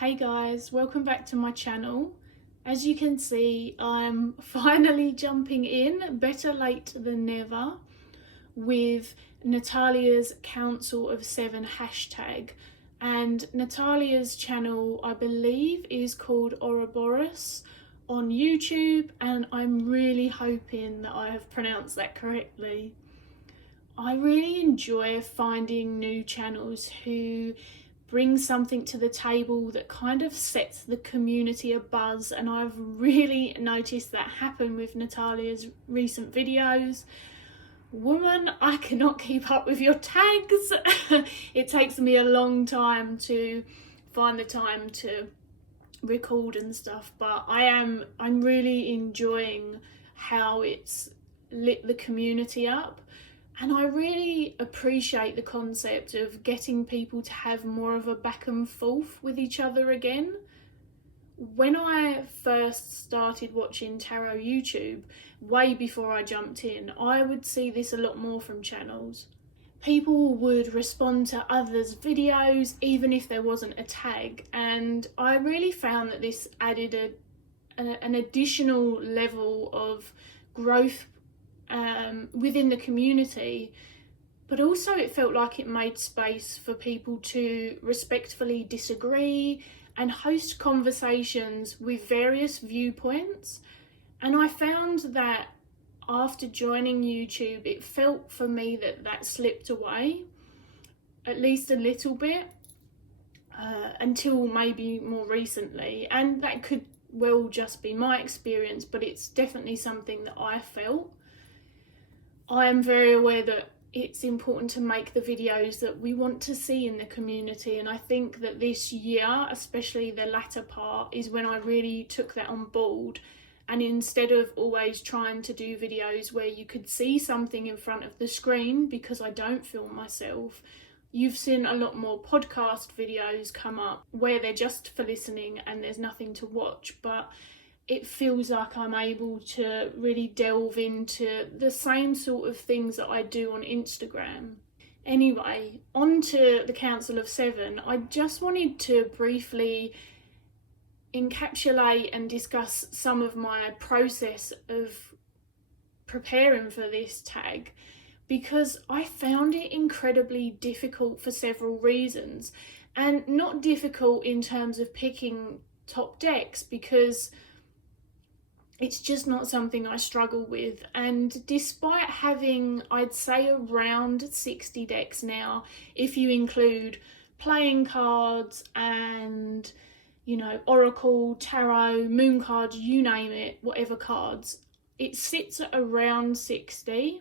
Hey guys, welcome back to my channel. As you can see, I'm finally jumping in, better late than never, with Natalia's Council of 7 hashtag. And Natalia's channel, I believe, is called Ouroboros on YouTube, and I'm really hoping that I have pronounced that correctly. I really enjoy finding new channels who bring something to the table that kind of sets the community abuzz, and I've really noticed that happen with Natalia's recent videos. Woman, I cannot keep up with your tags. It takes me a long time to find the time to record and stuff, but I'm really enjoying how it's lit the community up. And I really appreciate the concept of getting people to have more of a back and forth with each other again. When I first started watching tarot YouTube, way before I jumped in, I would see this a lot more from channels. People would respond to others' videos even if there wasn't a tag, and I really found that this added an additional level of growth within the community, but also it felt like it made space for people to respectfully disagree and host conversations with various viewpoints. And I found that after joining YouTube, it felt for me that slipped away, at least a little bit, until maybe more recently. And that could well just be my experience, but it's definitely something that I felt. I am very aware that it's important to make the videos that we want to see in the community, and I think that this year, especially the latter part, is when I really took that on board. And instead of always trying to do videos where you could see something in front of the screen, because I don't film myself, you've seen a lot more podcast videos come up where they're just for listening and there's nothing to watch. But it feels like I'm able to really delve into the same sort of things that I do on Instagram. Anyway, on to the Council of 7. I just wanted to briefly encapsulate and discuss some of my process of preparing for this tag, because I found it incredibly difficult for several reasons. And not difficult in terms of picking top decks, because it's just not something I struggle with. And despite having, I'd say, around 60 decks now, if you include playing cards and, oracle, tarot, moon cards, you name it, whatever cards, it sits at around 60.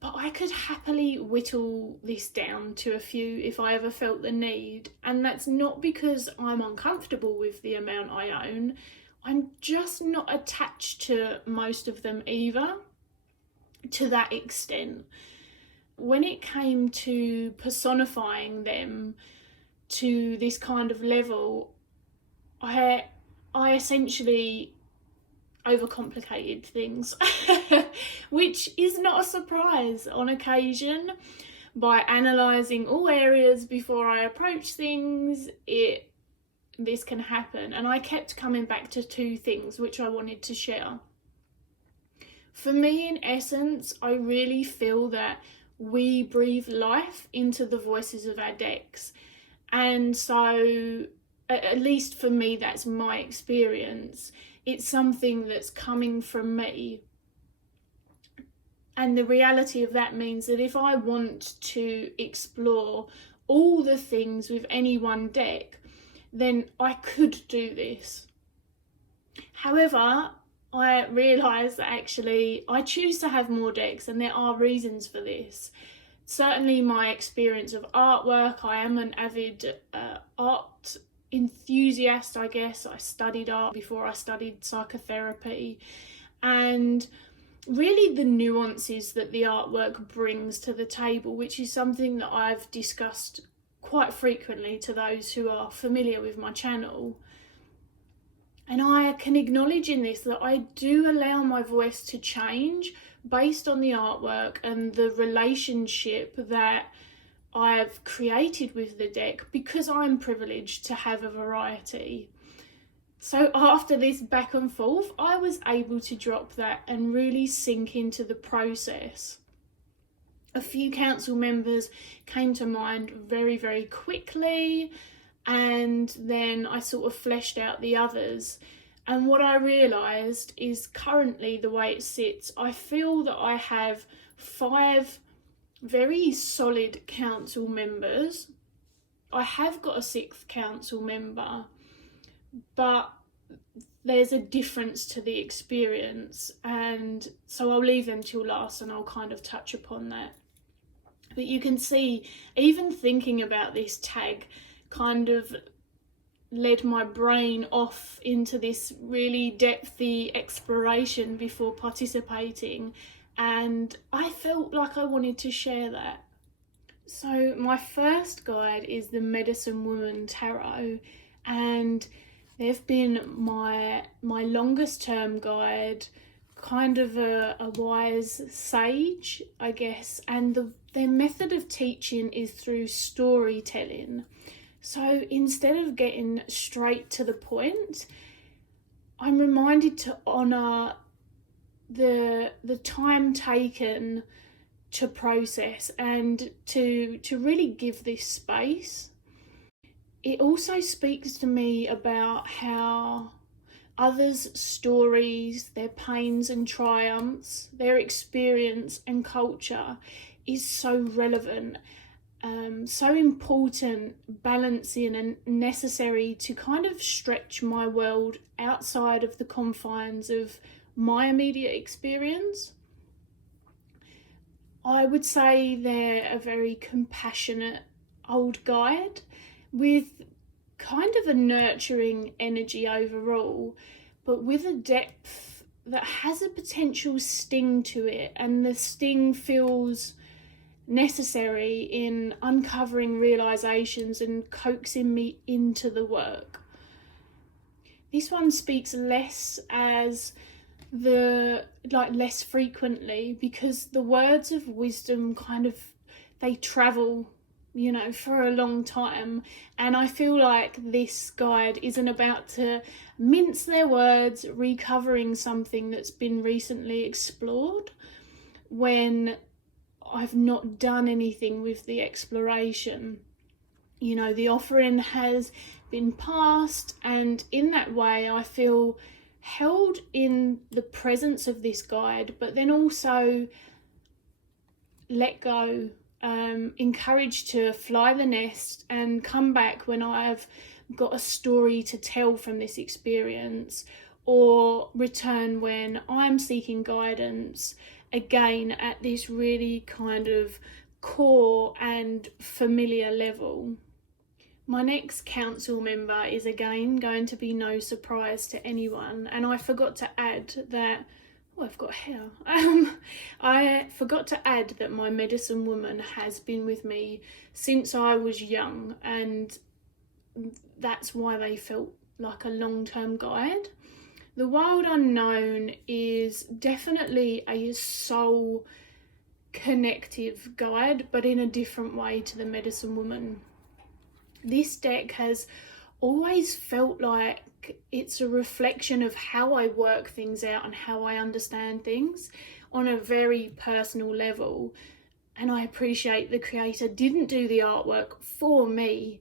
But I could happily whittle this down to a few if I ever felt the need. And that's not because I'm uncomfortable with the amount I own. I'm just not attached to most of them either, to that extent. When it came to personifying them to this kind of level, I essentially overcomplicated things, which is not a surprise on occasion. By analysing all areas before I approach things, this can happen. And I kept coming back to two things which I wanted to share. For me, in essence, I really feel that we breathe life into the voices of our decks. And so, at least for me, that's my experience. It's something that's coming from me. And the reality of that means that if I want to explore all the things with any one deck, then I could do this. However, I realise that actually I choose to have more decks, and there are reasons for this. Certainly my experience of artwork, I am an avid art enthusiast, I guess. I studied art before I studied psychotherapy, and really the nuances that the artwork brings to the table, which is something that I've discussed quite frequently to those who are familiar with my channel. And I can acknowledge in this that I do allow my voice to change based on the artwork and the relationship that I've created with the deck, because I'm privileged to have a variety. So after this back and forth, I was able to drop that and really sink into the process. A few council members came to mind very, very quickly, and then I sort of fleshed out the others. And what I realised is, currently the way it sits, I feel that I have 5 very solid council members. I have got a 6th council member, but there's a difference to the experience, and so I'll leave them till last and I'll kind of touch upon that. But you can see, even thinking about this tag kind of led my brain off into this really depthy exploration before participating, and I felt like I wanted to share that. So my first guide is the Medicine Woman Tarot, and they've been my longest term guide, kind of a wise sage, I guess, and their method of teaching is through storytelling. So instead of getting straight to the point, I'm reminded to honour the time taken to process and to really give this space. It also speaks to me about how others' stories, their pains and triumphs, their experience and culture is so relevant, so important, balancing and necessary to kind of stretch my world outside of the confines of my immediate experience. I would say they're a very compassionate old guide with kind of a nurturing energy overall, but with a depth that has a potential sting to it, and the sting feels necessary in uncovering realizations and coaxing me into the work. This one speaks less as less frequently, because the words of wisdom kind of, they travel, for a long time, and I feel like this guide isn't about to mince their words recovering something that's been recently explored when I've not done anything with the exploration. The offering has been passed, and in that way I feel held in the presence of this guide, but then also let go, encouraged to fly the nest and come back when I've got a story to tell from this experience, or return when I'm seeking guidance again at this really kind of core and familiar level. My next council member is again going to be no surprise to anyone, and I forgot to add that, I've got hair. I forgot to add that my medicine woman has been with me since I was young, and that's why they felt like a long-term guide. The Wild Unknown is definitely a soul connective guide, but in a different way to the Medicine Woman. This deck has always felt like it's a reflection of how I work things out and how I understand things on a very personal level. And I appreciate the creator didn't do the artwork for me,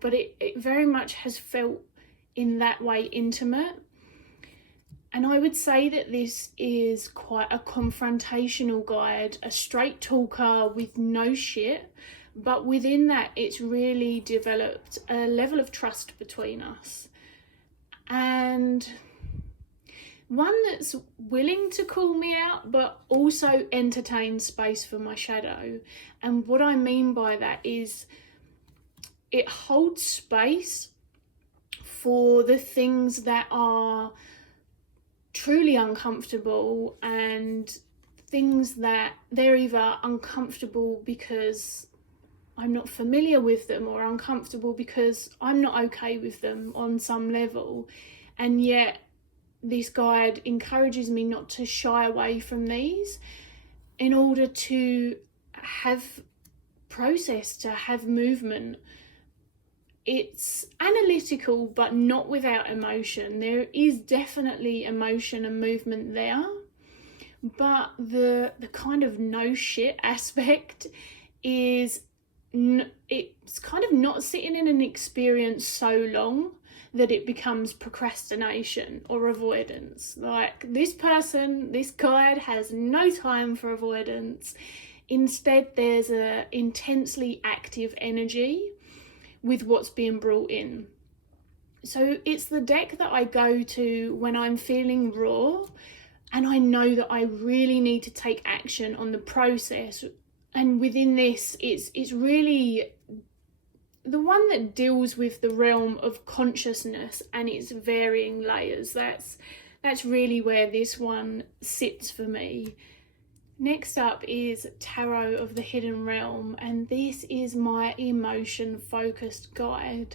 but it very much has felt in that way intimate. And I would say that this is quite a confrontational guide, a straight talker with no shit, but within that it's really developed a level of trust between us, and one that's willing to call me out but also entertain space for my shadow. And what I mean by that is it holds space for the things that are truly uncomfortable, and things that they're either uncomfortable because I'm not familiar with them, or uncomfortable because I'm not okay with them on some level. And yet this guide encourages me not to shy away from these in order to have process to have movement. It's analytical, but not without emotion. There is definitely emotion and movement there, but the kind of no shit aspect is it's kind of not sitting in an experience so long that it becomes procrastination or avoidance. Like, this guide has no time for avoidance. Instead, there's a intensely active energy with what's being brought in. So it's the deck that I go to when I'm feeling raw and I know that I really need to take action on the process. And within this, it's really the one that deals with the realm of consciousness and its varying layers. That's really where this one sits for me. Next up is Tarot of the Hidden Realm, and this is my emotion-focused guide.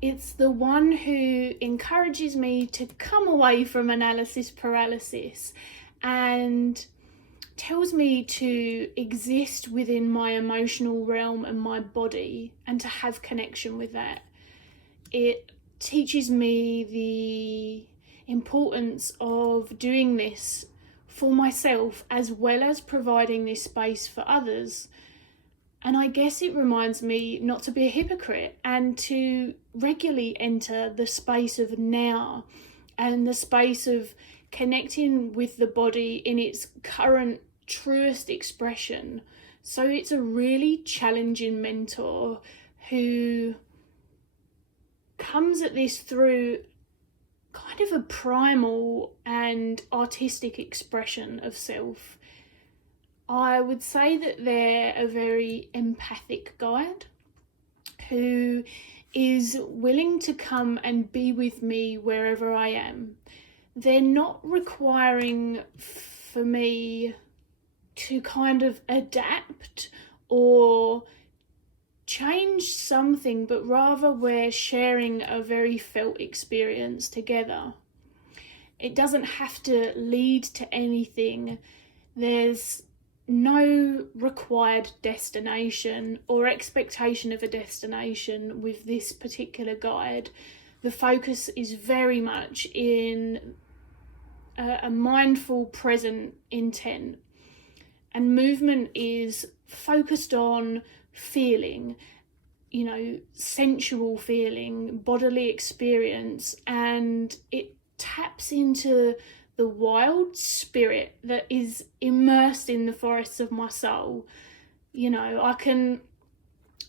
It's the one who encourages me to come away from analysis paralysis and tells me to exist within my emotional realm and my body and to have connection with that. It teaches me the importance of doing this for myself as well as providing this space for others. And I guess it reminds me not to be a hypocrite and to regularly enter the space of now and the space of connecting with the body in its current truest expression. So it's a really challenging mentor who comes at this through kind of a primal and artistic expression of self. I would say that they're a very empathic guide who is willing to come and be with me wherever I am. They're not requiring for me to kind of adapt or change something, but rather we're sharing a very felt experience together. It doesn't have to lead to anything. There's no required destination or expectation of a destination with this particular guide. The focus is very much in a mindful, present intent. And movement is focused on feeling, sensual feeling, bodily experience, and it taps into the wild spirit that is immersed in the forests of my soul. I can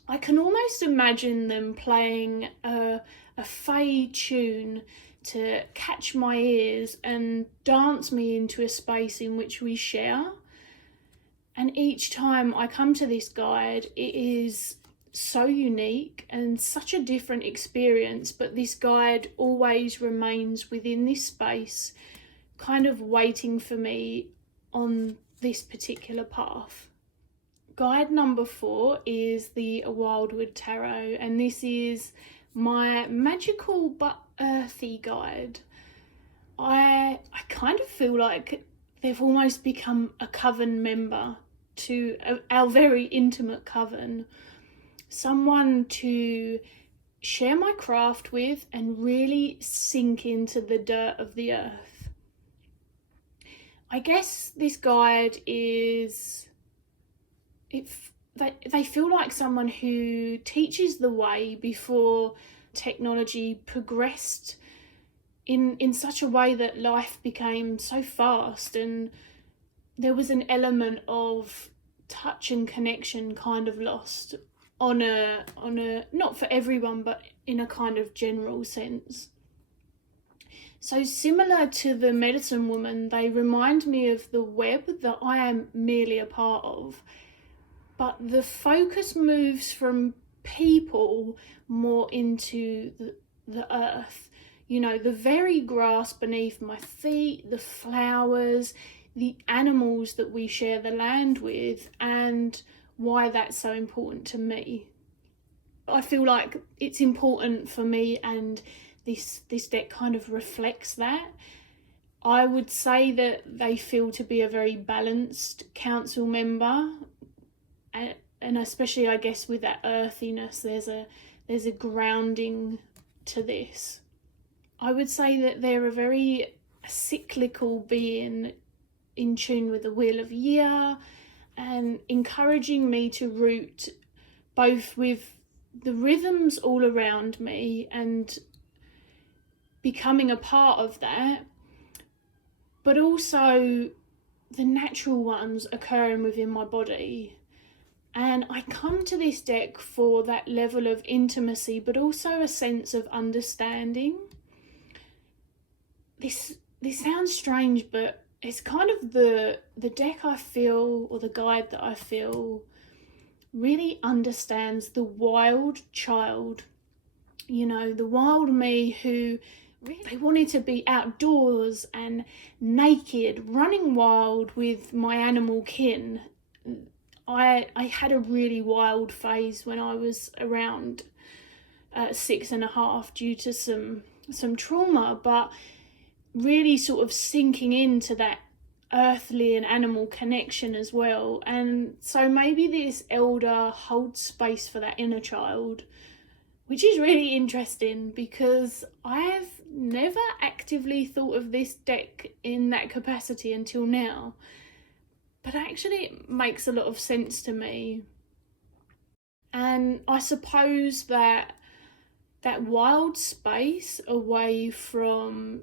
almost imagine them playing a fey tune to catch my ears and dance me into a space in which we share. And each time I come to this guide, it is so unique and such a different experience, but this guide always remains within this space, kind of waiting for me on this particular path. Guide number 4 is the Wildwood Tarot, and this is my magical but earthy guide. I kind of feel like they've almost become a coven member to our very intimate coven. Someone to share my craft with and really sink into the dirt of the earth. I guess this guide is... They feel like someone who teaches the way before technology progressed in such a way that life became so fast, and there was an element of touch and connection kind of lost on a not for everyone, but in a kind of general sense. So similar to the medicine woman, they remind me of the web that I am merely a part of. But the focus moves from people more into the earth. The very grass beneath my feet, the flowers, the animals that we share the land with, and why that's so important to me. I feel like it's important for me, and this deck kind of reflects that. I would say that they feel to be a very balanced council member, and especially I guess with that earthiness, there's a grounding to this. I would say that they're a very cyclical being in tune with the wheel of year and encouraging me to root both with the rhythms all around me and becoming a part of that, but also the natural ones occurring within my body. And I come to this deck for that level of intimacy, but also a sense of understanding. This sounds strange, but it's kind of the deck I feel, or the guide that I feel, really understands the wild child. You know, the wild me who really wanted to be outdoors and naked, running wild with my animal kin. I had a really wild phase when I was around 6.5 due to some trauma, but really sort of sinking into that earthly and animal connection as well. And so maybe this elder holds space for that inner child, which is really interesting because I have never actively thought of this deck in that capacity until now. But actually it makes a lot of sense to me. And I suppose that wild space away from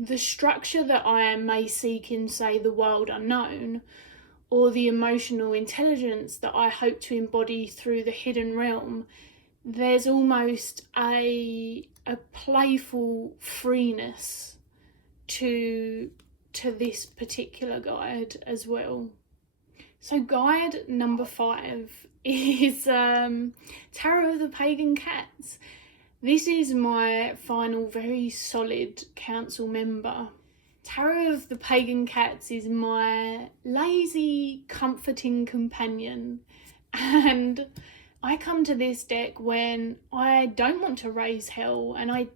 the structure that I may seek in, say, the world unknown, or the emotional intelligence that I hope to embody through the hidden realm, there's almost a playful freeness to this particular guide as well. So guide number 5 is Tarot of the Pagan Cats. This is my final very solid council member. Tarot of the Pagan Cats is my lazy, comforting companion, and I come to this deck when I don't want to raise hell and I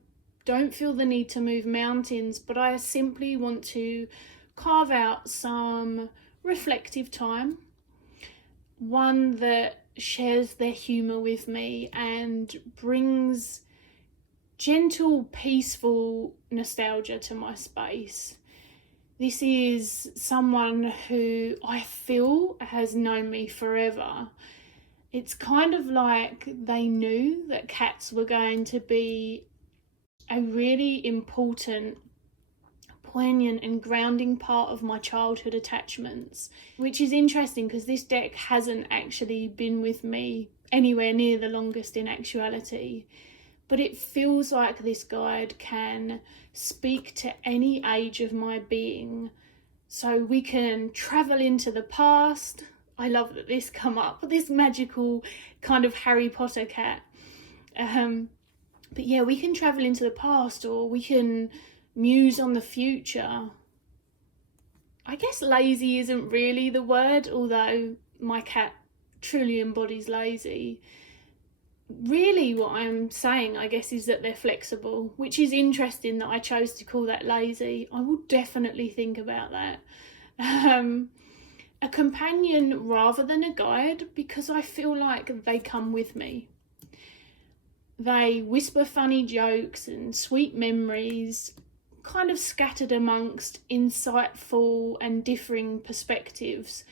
don't feel the need to move mountains, but I simply want to carve out some reflective time, one that shares their humour with me and brings gentle, peaceful nostalgia to my space. This is someone who I feel has known me forever. It's kind of like they knew that cats were going to be a really important, poignant and grounding part of my childhood attachments, which is interesting because this deck hasn't actually been with me anywhere near the longest in actuality. But it feels like this guide can speak to any age of my being. So we can travel into the past. I love that this come up, this magical kind of Harry Potter cat. But yeah, we can travel into the past, or we can muse on the future. I guess lazy isn't really the word, although my cat truly embodies lazy. Really what I'm saying, I guess, is that they're flexible, which is interesting that I chose to call that lazy. I will definitely think about that. A companion rather than a guide, because I feel like they come with me. They whisper funny jokes and sweet memories, kind of scattered amongst insightful and differing perspectives,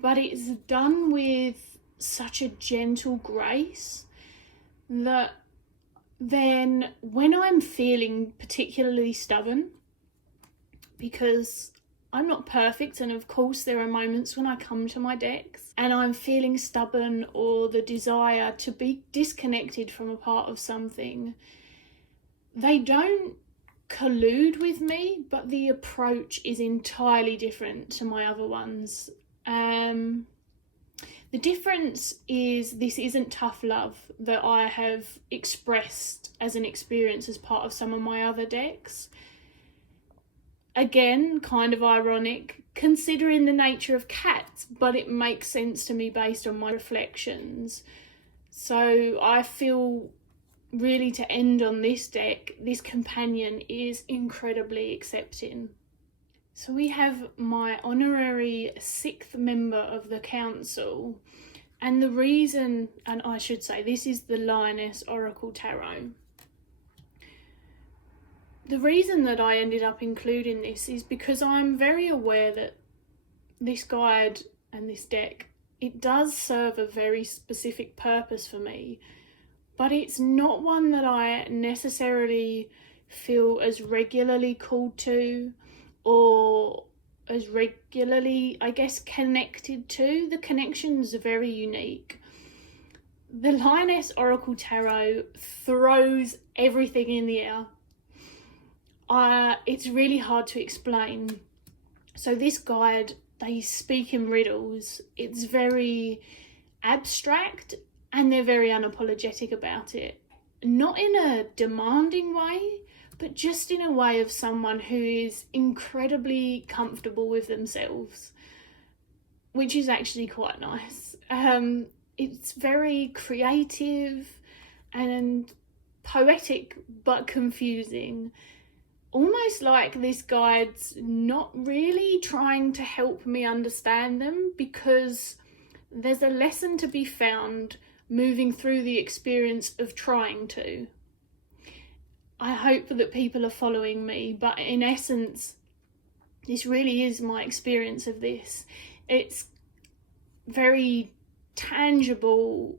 but it's done with such a gentle grace that then when I'm feeling particularly stubborn, because I'm not perfect, and of course there are moments when I come to my decks and I'm feeling stubborn or the desire to be disconnected from a part of something, they don't collude with me, but the approach is entirely different to my other ones. The difference is this isn't tough love that I have expressed as an experience as part of some of my other decks. Again, kind of ironic considering the nature of cats, but it makes sense to me based on my reflections. So I feel really, to end on this deck, this companion is incredibly accepting. So we have my honorary 6th member of the council, And the reason, and I should say, this is the Lioness Oracle Tarot. The reason that I ended up including this is because I'm very aware that this guide and this deck, it does serve a very specific purpose for me, but it's not one that I necessarily feel as regularly called to or as regularly, I guess, connected to. The connections are very unique. The Lioness Oracle Tarot throws everything in the air. It's really hard to explain. So this guide, they speak in riddles. It's very abstract and they're very unapologetic about it. Not in a demanding way, but just in a way of someone who is incredibly comfortable with themselves, which is actually quite nice. It's very creative and poetic, but confusing. Almost like this guide's not really trying to help me understand them, because there's a lesson to be found moving through the experience of trying to. I hope that people are following me, but in essence, this really is my experience of this. It's very tangible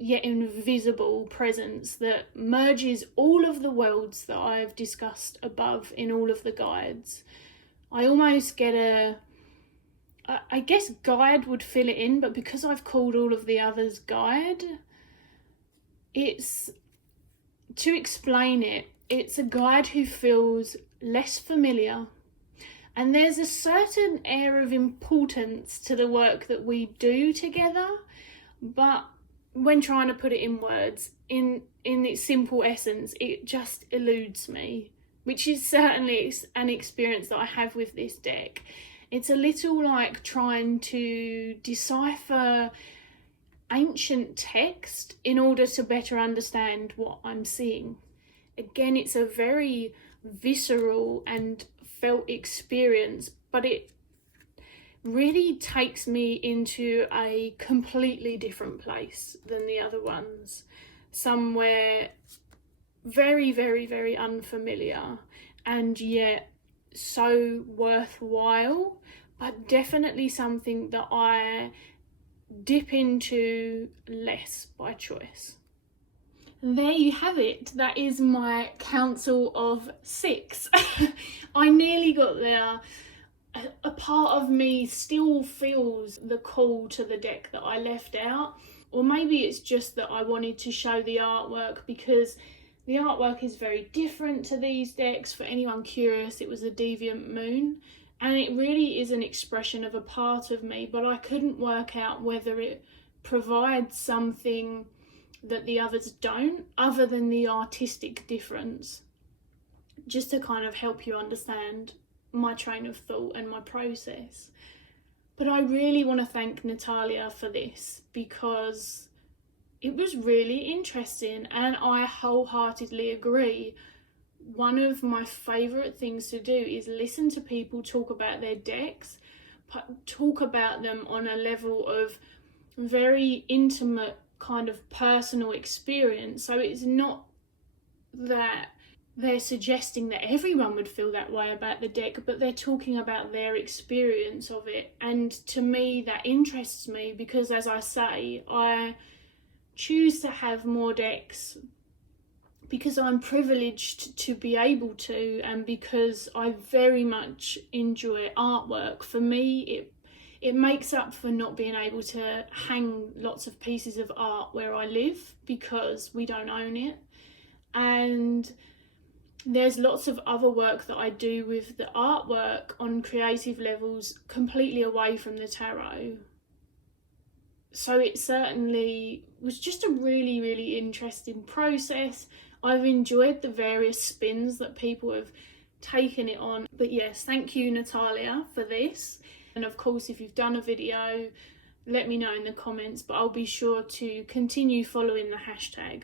yet invisible presence that merges all of the worlds that I've discussed above in all of the guides. I almost get I guess guide would fill it in, but because I've called all of the others guide, it's, to explain it, it's a guide who feels less familiar, and there's a certain air of importance to the work that we do together, but when trying to put it in words, in its simple essence, it just eludes me, which is certainly an experience that I have with this deck. It's a little like trying to decipher ancient text in order to better understand what I'm seeing. Again, it's a very visceral and felt experience, but it really takes me into a completely different place than the other ones. Somewhere very, very, very unfamiliar, and yet so worthwhile, but definitely something that I dip into less by choice. And there you have it. That is my council of 6. I nearly got there. A part of me still feels the call to the deck that I left out, or maybe it's just that I wanted to show the artwork, because the artwork is very different to these decks. For anyone curious, it was a Deviant Moon, and it really is an expression of a part of me, but I couldn't work out whether it provides something that the others don't, other than the artistic difference, just to kind of help you understand my train of thought and my process. But I really want to thank Natalia for this, because it was really interesting, and I wholeheartedly agree. One of my favourite things to do is listen to people talk about their decks, but talk about them on a level of very intimate kind of personal experience. So it's not that they're suggesting that everyone would feel that way about the deck, but they're talking about their experience of it. And to me, that interests me, because as I say, I choose to have more decks because I'm privileged to be able to, and because I very much enjoy artwork. For me, it makes up for not being able to hang lots of pieces of art where I live, because we don't own it. And there's lots of other work that I do with the artwork on creative levels completely away from the tarot. So it certainly was just a really, really interesting process. I've enjoyed the various spins that people have taken it on. But yes, thank you, Natalia, for this. And of course, if you've done a video, let me know in the comments, but I'll be sure to continue following the hashtag.